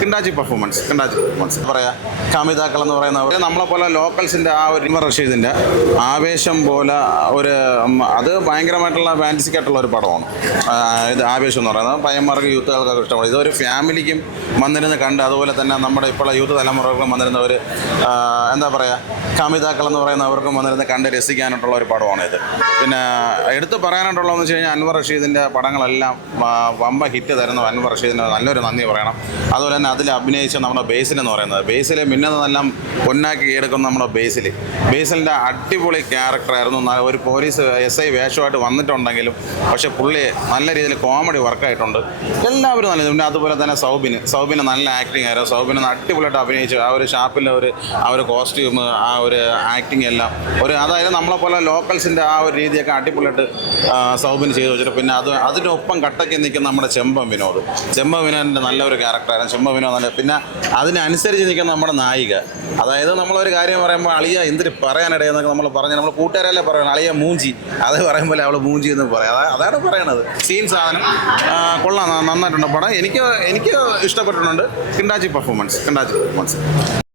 കിണ്ടാച്ചി performance കിണ്ടാച്ചി performance പറയാ? കമിതാക്കൾ എന്ന് പറയുന്ന നമ്മളെ പോലെ ലോക്കൽസിന്റെ ആ ഒരു റഷീദിന്റെ ആവേശം പോലെ ഒരു അത് ഭയങ്കരമായിട്ടുള്ള ഫാൻസിക്കായിട്ടുള്ള ഒരു പടമാണ്. ഇത് ആവേശം എന്ന് പറയുന്നത്. പയ്യന്മാർക്ക് യൂത്തുകൾക്കൊക്കെ ഇഷ്ടമാണ്. ഇതൊരു ഫാമിലിക്കും വന്നിരുന്ന് കണ്ട് അതുപോലെ തന്നെ നമ്മുടെ ഇപ്പോൾ യൂത്ത് തലമുറകൾക്കും വന്നിരുന്ന ഒരു എന്താ പറയുക കമിതാക്കൾ എന്ന് പറയുന്നവർക്കും വന്നിരുന്ന് കണ്ട് രസിക്കാനായിട്ടുള്ള ഒരു പടമാണ് ഇത്. പിന്നെ എടുത്തു പറയാനായിട്ടുള്ളതെന്ന് വെച്ച് കഴിഞ്ഞാൽ അൻവർ റഷീദിന്റെ പടങ്ങളെല്ലാം വമ്പ ഹിറ്റ് തരുന്ന. അൻവർ റഷീദിന് നല്ലൊരു നന്ദി പറയണം. അതുപോലെ തന്നെ അതിൽ അഭിനയിച്ച നമ്മുടെ ബേസിൽ എന്ന് പറയുന്നത്. ബേസിലെ മിന്നുന്നതെല്ലാം പൊന്നാക്കി എടുക്കുന്ന നമ്മുടെ ബേസിൽ. ബേസിലിന്റെ അടിപൊളി ക്യാരക്ടറായിരുന്നു ഒരു പോലീസ് എസ് ഐ വേഷമായിട്ട് വന്നിട്ടുണ്ടെങ്കിലും പക്ഷേ പുള്ളി നല്ല രീതിയിൽ കോമഡി വർക്കായിട്ടുണ്ട് എല്ലാവരും നല്ല പിന്നെ അതുപോലെ തന്നെ സൗബിന് സൗബിന് നല്ല ആക്ടിങ് ആയിരുന്നു. സൗബിന് അടിപൊളിയായിട്ട് അഭിനയിച്ചു ആ ഒരു ഷാപ്പിലെ ഒരു ആ ഒരു കോസ്റ്റ്യൂം ആ ഒരു ആക്ടിങ് എല്ലാം. ഒരു അതായത് നമ്മളെ പോലെ ലോക്കൽസിന്റെ ആ ഒരു രീതിയൊക്കെ അടിപൊളിയായിട്ട് സൗബിന് ചെയ്തു വെച്ചിട്ട് പിന്നെ അത് അതിന്റെ ഒപ്പം കട്ടയ്ക്ക് നിൽക്കുന്ന നമ്മുടെ ചെമ്പം വിനോദ്. ചെമ്പം വിനോദിന്റെ നല്ലൊരു ക്യാരക്ടറായിരുന്നു ചുമ്മാ വിനോദം. പിന്നെ അതിനനുസരിച്ച് നിൽക്കുന്ന നമ്മുടെ നായിക. അതായത് നമ്മളൊരു കാര്യം പറയുമ്പോൾ അളിയ എന്തിന് പറയാനിടയെന്നൊക്കെ നമ്മൾ പറഞ്ഞ് നമ്മൾ കൂട്ടുകാരല്ലേ പറയണം അളിയ മൂഞ്ചി. അത് പറയുമ്പോൾ അവൾ മൂഞ്ചി എന്ന് പറയാം. അതാ- അതാണ് പറയണത്. സീൻ സാധനം. കൊള്ളാം. നന്നായിട്ടുണ്ട് പടം. എനിക്ക് എനിക്ക് ഇഷ്ടപ്പെട്ടിട്ടുണ്ട്. കിണ്ടാച്ചി പെർഫോമൻസ് കിണ്ടാച്ചി പെർഫോമൻസ്